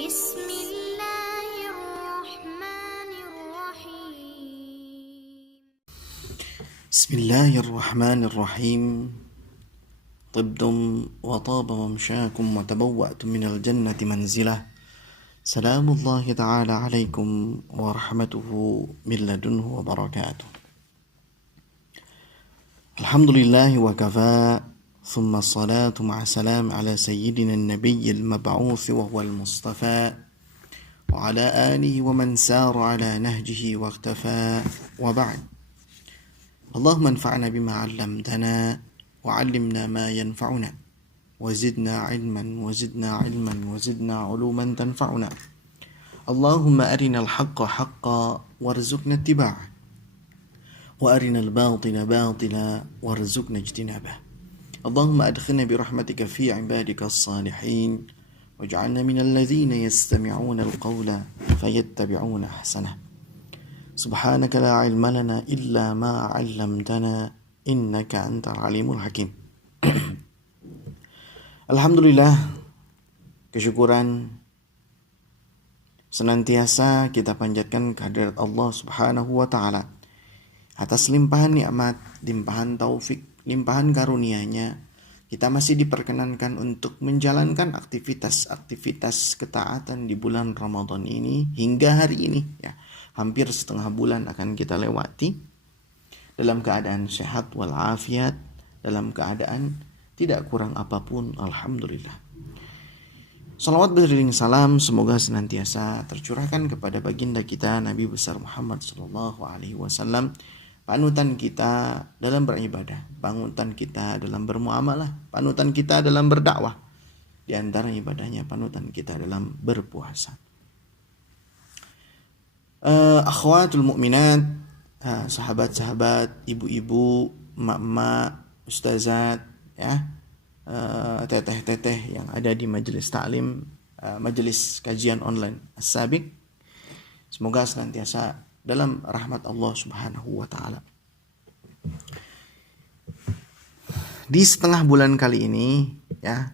بسم الله الرحمن الرحيم بسم الله الرحمن الرحيم طبتم وطاب ممشاكم وتبوأتم من الجنة منزلة سلام الله تعالى عليكم ورحمته من لدنه وبركاته الحمد لله وكفى ثم الصلاة مع السلام على سيدنا النبي المبعوث وهو المصطفى وعلى آله ومن سار على نهجه واختفى وبعد اللهم انفعنا بما علمتنا وعلمنا ما ينفعنا وزدنا علما وزدنا علوما تنفعنا اللهم أرنا الحق حقا وارزقنا اتباعه وأرنا الباطل باطلا وارزقنا اجتنابه اللهم أدخلنا برحمتك في عبادك الصالحين واجعلنا من الذين يستمعون القول فيتبعون أحسنه سبحانك لا علم لنا إلا ما علمتنا إنك أنت العليم الحكيم. Alhamdulillah, kesyukuran senantiasa kita panjatkan kehadirat Allah Subhanahu wa Ta'ala atas limpahan nikmat, limpahan taufik, limpahan karunia-Nya. Kita masih diperkenankan untuk menjalankan aktivitas ketaatan di bulan Ramadan ini hingga hari ini, ya. Hampir setengah bulan akan kita lewati dalam keadaan sehat walafiat, dalam keadaan tidak kurang apapun, alhamdulillah. Salawat beriring salam semoga senantiasa tercurahkan kepada baginda kita Nabi besar Muhammad sallallahu alaihi wasallam, panutan kita dalam beribadah, panutan kita dalam bermuamalah, panutan kita dalam berdakwah. Di antara ibadahnya panutan kita dalam berpuasa. Akhwatul mukminat, sahabat-sahabat, ibu-ibu, emak-emak, ustazat, ya, teteh-teteh yang ada di majelis taklim, majelis kajian online As-Sabiq, semoga senantiasa dalam rahmat Allah Subhanahu wa Ta'ala. Di setengah bulan kali ini, ya,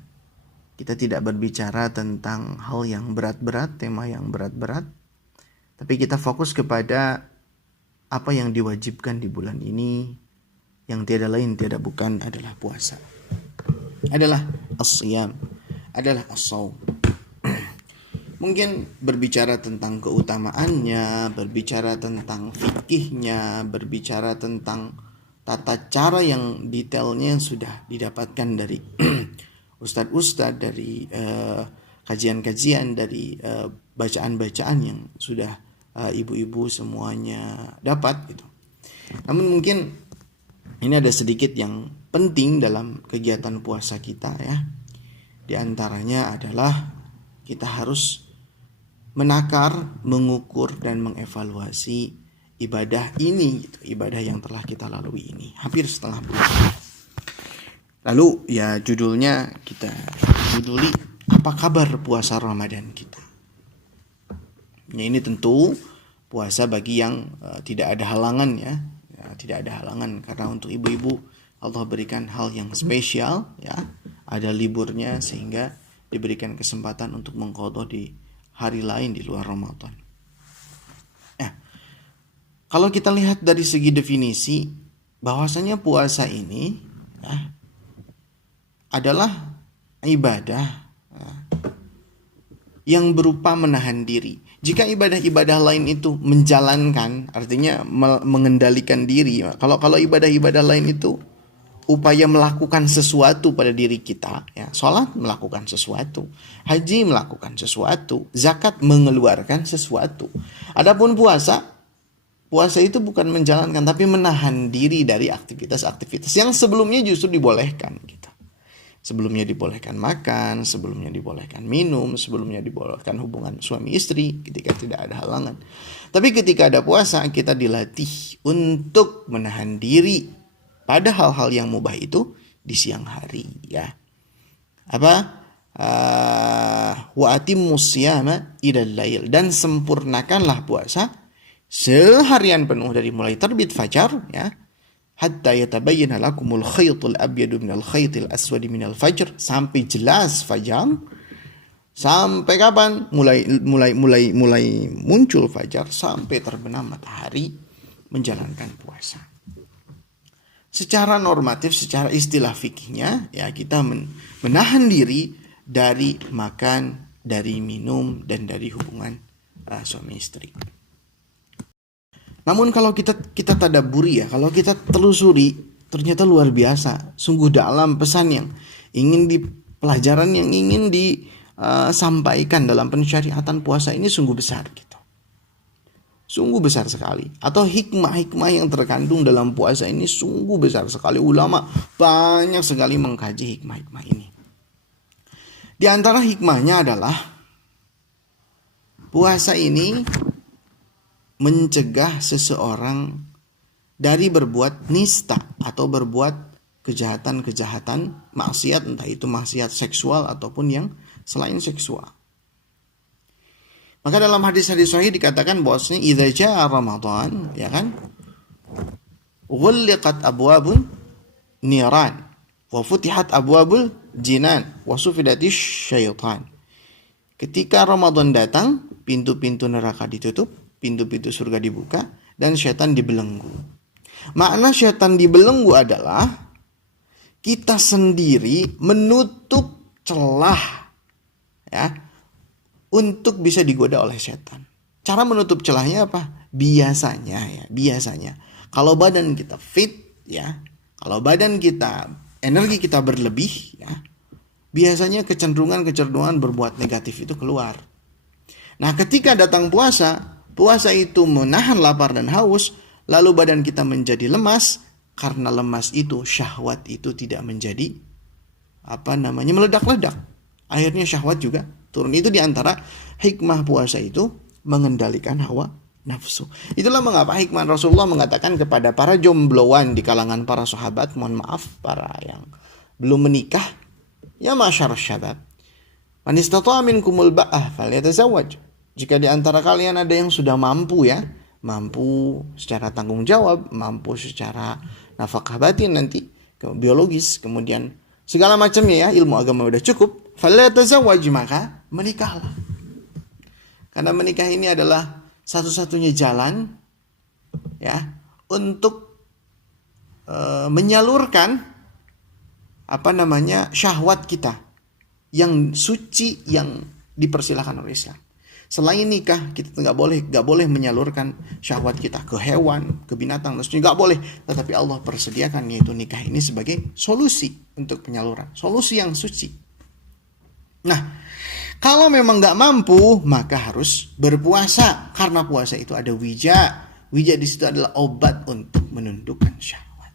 kita tidak berbicara tentang hal yang berat-berat, tema yang berat-berat, tapi kita fokus kepada apa yang diwajibkan di bulan ini, yang tiada lain tiada bukan adalah puasa, adalah as-siyam, adalah as-shaum. Mungkin berbicara tentang keutamaannya, berbicara tentang fikihnya, berbicara tentang tata cara yang detailnya sudah didapatkan dari ustadz-ustadz, dari kajian-kajian, dari bacaan-bacaan yang sudah ibu-ibu semuanya dapat gitu. Namun mungkin ini ada sedikit yang penting dalam kegiatan puasa kita, ya. Di antaranya adalah kita harus menakar, mengukur dan mengevaluasi ibadah ini gitu, ibadah yang telah kita lalui ini hampir setengah bulan. Lalu ya judulnya kita juduli apa kabar puasa Ramadan kita. Ya, ini tentu puasa bagi yang tidak ada halangan, ya, tidak ada halangan, karena untuk ibu-ibu Allah berikan hal yang spesial, ya, ada liburnya sehingga diberikan kesempatan untuk mengqadha di hari lain di luar Ramadan. Kalau kita lihat dari segi definisi, bahwasanya puasa ini, ya, adalah ibadah, ya, yang berupa menahan diri. Jika ibadah-ibadah lain itu menjalankan, artinya mengendalikan diri. Kalau ibadah-ibadah lain itu upaya melakukan sesuatu pada diri kita, ya, sholat melakukan sesuatu, haji melakukan sesuatu, zakat mengeluarkan sesuatu. Adapun puasa itu bukan menjalankan, tapi menahan diri dari aktivitas-aktivitas yang sebelumnya justru dibolehkan gitu. Sebelumnya dibolehkan makan, sebelumnya dibolehkan minum, sebelumnya dibolehkan hubungan suami istri ketika tidak ada halangan. Tapi ketika ada puasa, kita dilatih untuk menahan diri pada hal-hal yang mubah itu di siang hari, ya. Wa atimmus siyama ilal lail, dan sempurnakanlah puasa seharian penuh dari mulai terbit fajar, ya, hatta yatabayyana lakumul khaytul abyadu minal khaytil aswadi minal fajr, sampai jelas fajar, Sampai kapan? Mulai muncul fajar sampai terbenam matahari menjalankan puasa. Secara normatif, secara istilah fikihnya, ya kita menahan diri dari makan, dari minum, dan dari hubungan suami istri. Namun kalau kita tadabburi ya, kalau kita telusuri, ternyata luar biasa, sungguh dalam pesan yang pelajaran yang ingin disampaikan dalam pensyariatan puasa ini sungguh besar gitu. Sungguh besar sekali. Atau hikmah-hikmah yang terkandung dalam puasa ini sungguh besar sekali. Ulama banyak sekali mengkaji hikmah-hikmah ini. Di antara hikmahnya adalah puasa ini mencegah seseorang dari berbuat nista atau berbuat kejahatan-kejahatan maksiat, entah itu maksiat seksual ataupun yang selain seksual. Maka dalam hadis-hadis sahih dikatakan bahwasanya idza jaa Ramadan, ya kan? Ghulliqat abwabun niran wa futihat abwabul jinan wa sufidatish syaitan. Ketika Ramadan datang, pintu-pintu neraka ditutup, pintu-pintu surga dibuka, dan syaitan dibelenggu. Makna syaitan dibelenggu adalah kita sendiri menutup celah, ya, untuk bisa digoda oleh setan. Cara menutup celahnya apa? Biasanya kalau badan kita fit, ya, kalau badan kita, energi kita berlebih, ya, biasanya kecenderungan berbuat negatif itu keluar. Nah, ketika datang puasa itu menahan lapar dan haus, lalu badan kita menjadi lemas. Karena lemas itu, syahwat itu tidak menjadi meledak-ledak. Akhirnya syahwat juga turun. Itu diantara hikmah puasa itu, mengendalikan hawa nafsu. Itulah mengapa hikmah Rasulullah mengatakan kepada para jombloan di kalangan para sahabat, mohon maaf, para yang belum menikah, ya masyar syabab, man istata'a minkumul ba'ah falyatazawwaj. Jika di antara kalian ada yang sudah mampu, ya, mampu secara tanggung jawab, mampu secara nafkah batin nanti, biologis, kemudian segala macamnya, ya, ilmu agama udah cukup, falyatazawwaj, maka menikahlah. Karena menikah ini adalah satu-satunya jalan, ya, untuk menyalurkan syahwat kita yang suci, yang dipersilahkan oleh Islam. Selain nikah, kita nggak boleh menyalurkan syahwat kita ke hewan, ke binatang, nggak boleh. Tetapi Allah persediakan, yaitu nikah ini sebagai solusi untuk penyaluran, solusi yang suci. Nah, kalau memang nggak mampu, maka harus berpuasa, karena puasa itu ada wija. Wija di situ adalah obat untuk menundukkan syahwat.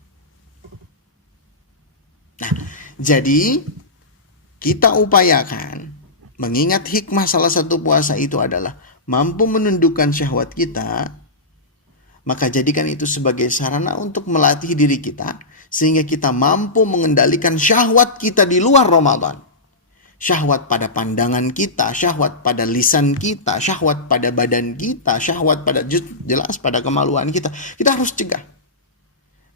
Nah, jadi kita upayakan, mengingat hikmah salah satu puasa itu adalah mampu menundukkan syahwat kita, maka jadikan itu sebagai sarana untuk melatih diri kita, sehingga kita mampu mengendalikan syahwat kita di luar Ramadan. Syahwat pada pandangan kita, syahwat pada lisan kita, syahwat pada badan kita, syahwat pada jelas pada kemaluan kita. Kita harus cegah.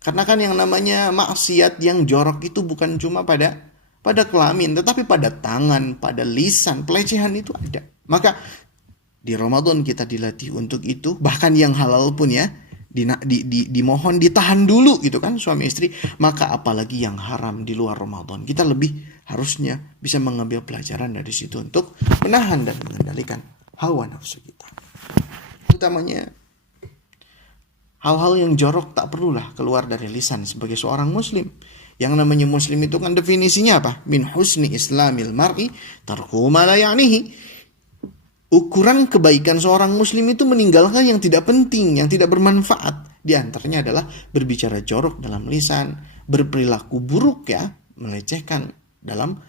Karena kan yang namanya maksiat yang jorok itu bukan cuma pada kelamin, tetapi pada tangan, pada lisan, pelecehan itu ada. Maka di Ramadan kita dilatih untuk itu, bahkan yang halal pun, ya, dimohon ditahan dulu gitu kan suami istri. Maka apalagi yang haram di luar Ramadan, kita lebih harusnya bisa mengambil pelajaran dari situ untuk menahan dan mengendalikan hawa nafsu kita. Utamanya hal-hal yang jorok tak perlulah keluar dari lisan sebagai seorang muslim. Yang namanya muslim itu kan definisinya apa? Min husni islamil mar'i tarku ma la ya'nihi. Ukuran kebaikan seorang muslim itu meninggalkan yang tidak penting, yang tidak bermanfaat. Di antaranya adalah berbicara jorok dalam lisan, berperilaku buruk, ya, melecehkan dalam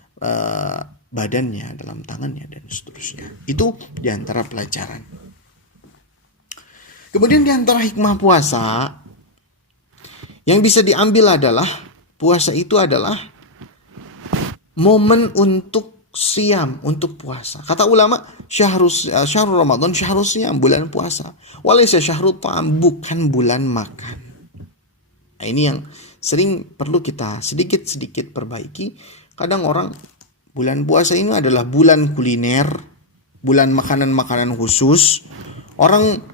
badannya, dalam tangannya, dan seterusnya. Itu di antara pelajaran. Kemudian di antara hikmah puasa yang bisa diambil adalah puasa itu adalah momen untuk siam, untuk puasa. Kata ulama, syahrul Ramadan syahrul siam, bulan puasa. Walaysa syahrul ta'am, bukan bulan makan. Nah, ini yang sering perlu kita sedikit-sedikit perbaiki. Kadang orang Bulan puasa ini adalah bulan kuliner, bulan makanan-makanan khusus. Orang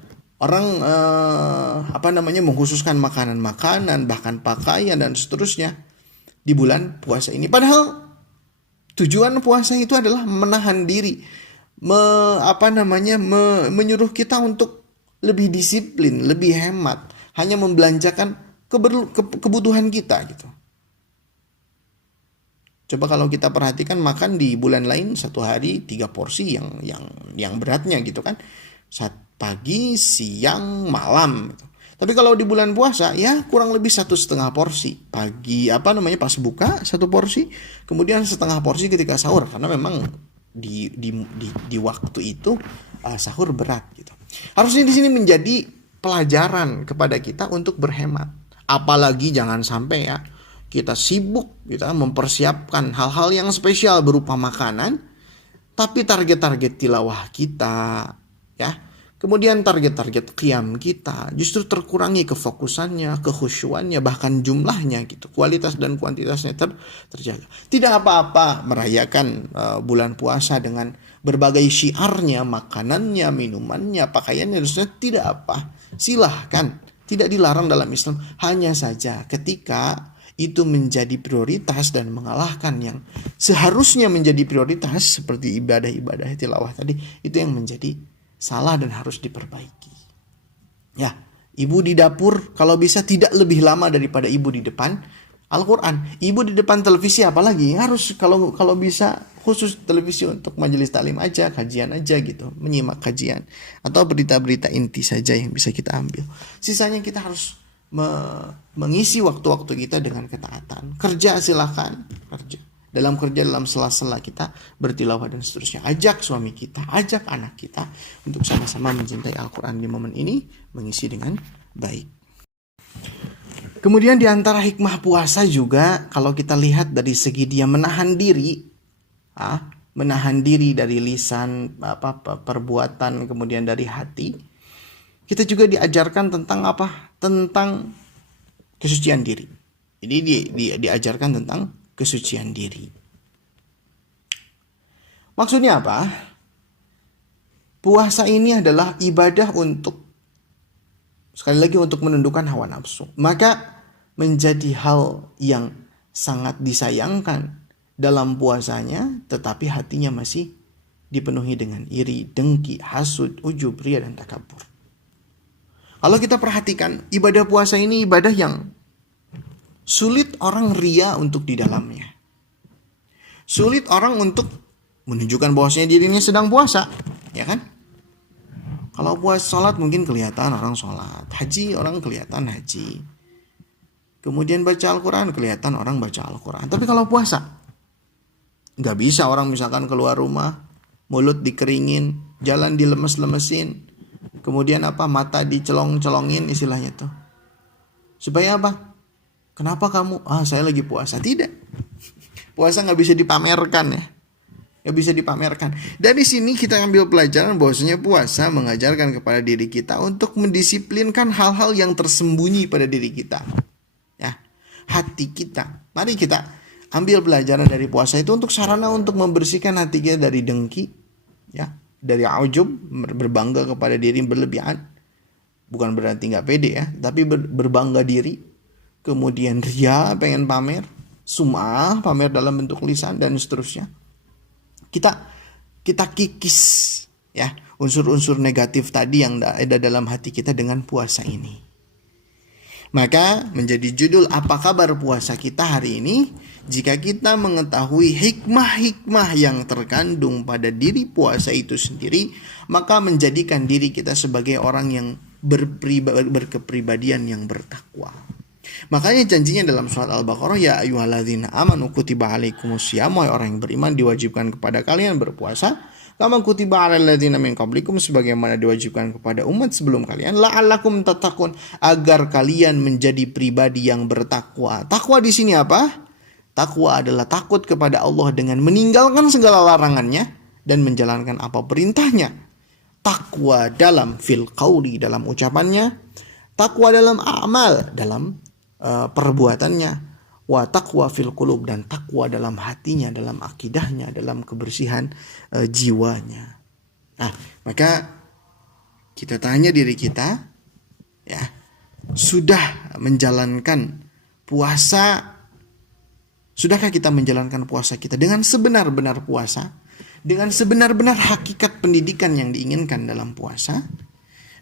mengkhususkan makanan-makanan, bahkan pakaian dan seterusnya di bulan puasa ini. Padahal tujuan puasa itu adalah menahan diri, menyuruh kita untuk lebih disiplin, lebih hemat, hanya membelanjakan kebutuhan kita gitu. Coba kalau kita perhatikan makan di bulan lain satu hari 3 porsi yang beratnya gitu kan. Pagi, siang, malam gitu. Tapi kalau di bulan puasa ya kurang lebih 1,5 porsi. Pagi pas buka 1 porsi, kemudian setengah porsi ketika sahur karena memang di waktu itu sahur berat gitu. Harusnya di sini menjadi pelajaran kepada kita untuk berhemat. Apalagi jangan sampai ya kita sibuk kita mempersiapkan hal-hal yang spesial berupa makanan, tapi target-target tilawah kita ya, kemudian target-target qiyam kita justru terkurangi kefokusannya, kekhusyuannya, bahkan jumlahnya gitu, kualitas dan kuantitasnya terjaga. Tidak apa-apa merayakan bulan puasa dengan berbagai syiarnya, makanannya, minumannya, pakaiannya, tidak apa. Silahkan, tidak dilarang dalam Islam. Hanya saja ketika itu menjadi prioritas dan mengalahkan yang seharusnya menjadi prioritas seperti ibadah-ibadah tilawah tadi, itu yang menjadi salah dan harus diperbaiki. Ya, ibu di dapur kalau bisa tidak lebih lama daripada ibu di depan Al-Quran. Ibu di depan televisi apalagi, harus kalau bisa khusus televisi untuk majelis taklim aja, kajian aja gitu, menyimak kajian atau berita-berita inti saja yang bisa kita ambil. Sisanya kita harus mengisi waktu-waktu kita dengan ketaatan. Kerja silahkan kerja. Dalam sela-sela kita bertilawah dan seterusnya. Ajak suami kita, ajak anak kita untuk sama-sama mencintai Al-Quran di momen ini, mengisi dengan baik. Kemudian di antara hikmah puasa juga kalau kita lihat dari segi dia menahan diri dari lisan, perbuatan, kemudian dari hati. Kita juga diajarkan tentang tentang kesucian diri. Jadi diajarkan tentang kesucian diri. Maksudnya apa? Puasa ini adalah ibadah untuk, sekali lagi, untuk menundukkan hawa nafsu. Maka menjadi hal yang sangat disayangkan dalam puasanya, tetapi hatinya masih dipenuhi dengan iri, dengki, hasud, ujub, ria, dan takabur. Kalau kita perhatikan, ibadah puasa ini ibadah yang sulit orang ria untuk di dalamnya. Sulit orang untuk menunjukkan bahwasanya dirinya sedang puasa, ya kan? Kalau puasa sholat mungkin kelihatan orang sholat, haji orang kelihatan haji. Kemudian baca Al-Quran kelihatan orang baca Al-Quran. Tapi kalau puasa, nggak bisa orang misalkan keluar rumah, mulut dikeringin, jalan dilemes-lemesin. Kemudian mata dicelong-celongin istilahnya tuh. Supaya apa? Kenapa kamu? Saya lagi puasa. Tidak. Puasa nggak bisa dipamerkan ya. Nggak bisa dipamerkan. Dari sini kita ambil pelajaran bahwasanya puasa mengajarkan kepada diri kita untuk mendisiplinkan hal-hal yang tersembunyi pada diri kita. Ya, hati kita. Mari kita ambil pelajaran dari puasa itu untuk sarana untuk membersihkan hati kita dari dengki, ya. Dari ujub, berbangga kepada diri berlebihan. Bukan berarti gak pede ya, tapi berbangga diri. Kemudian ria, pengen pamer. Sum'ah, pamer dalam bentuk lisan, dan seterusnya. Kita kikis ya unsur-unsur negatif tadi yang ada dalam hati kita dengan puasa ini. Maka menjadi judul apa kabar puasa kita hari ini, jika kita mengetahui hikmah-hikmah yang terkandung pada diri puasa itu sendiri, maka menjadikan diri kita sebagai orang yang berkepribadian yang bertakwa. Makanya janjinya dalam surat Al-Baqarah, ya ayyuhalladzina amanu kutiba alaikumusiyam, wahai orang yang beriman diwajibkan kepada kalian berpuasa, kama kutiba alal ladzina min qablikum, sebagaimana diwajibkan kepada umat sebelum kalian, la'allakum tattaqun, agar kalian menjadi pribadi yang bertakwa. Takwa di sini apa? Takwa adalah takut kepada Allah dengan meninggalkan segala larangannya dan menjalankan apa perintahnya. Takwa dalam fil qauli, dalam ucapannya, takwa dalam amal, dalam perbuatannya. wa taqwa fil qulub, dan takwa dalam hatinya, dalam akidahnya, dalam kebersihan jiwanya. Nah, maka kita tanya diri kita, ya, sudah menjalankan puasa, sudahkah kita menjalankan puasa kita dengan sebenar-benar puasa, dengan sebenar-benar hakikat pendidikan yang diinginkan dalam puasa,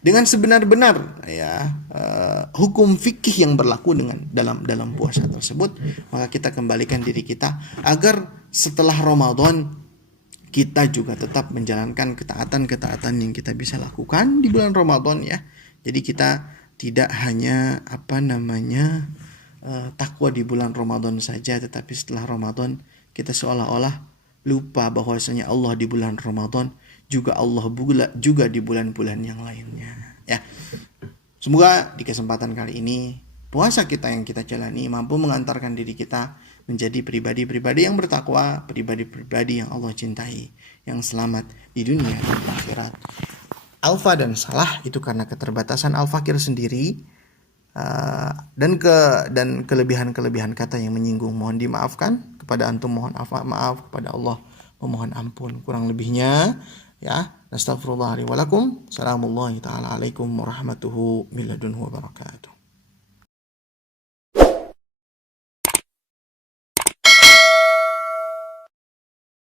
dengan sebenar-benar hukum fikih yang berlaku dalam puasa tersebut. Maka kita kembalikan diri kita agar setelah Ramadan kita juga tetap menjalankan ketaatan-ketaatan yang kita bisa lakukan di bulan Ramadan, ya. Jadi kita tidak hanya takwa di bulan Ramadan saja, tetapi setelah Ramadan kita seolah-olah lupa bahwasanya Allah di bulan Ramadan juga Allah juga di bulan-bulan yang lainnya, ya. Semoga di kesempatan kali ini puasa kita yang kita jalani mampu mengantarkan diri kita menjadi pribadi-pribadi yang bertakwa, pribadi-pribadi yang Allah cintai, yang selamat di dunia dan akhirat. Alfa dan salah itu karena keterbatasan Al-Fakir sendiri, dan kelebihan-kelebihan kata yang menyinggung mohon dimaafkan. Kepada antum mohon maaf, kepada Allah memohon ampun. Kurang lebihnya, ya, astagfirullah li wa lakum. Assalamualaikum warahmatullahi wabarakatuh.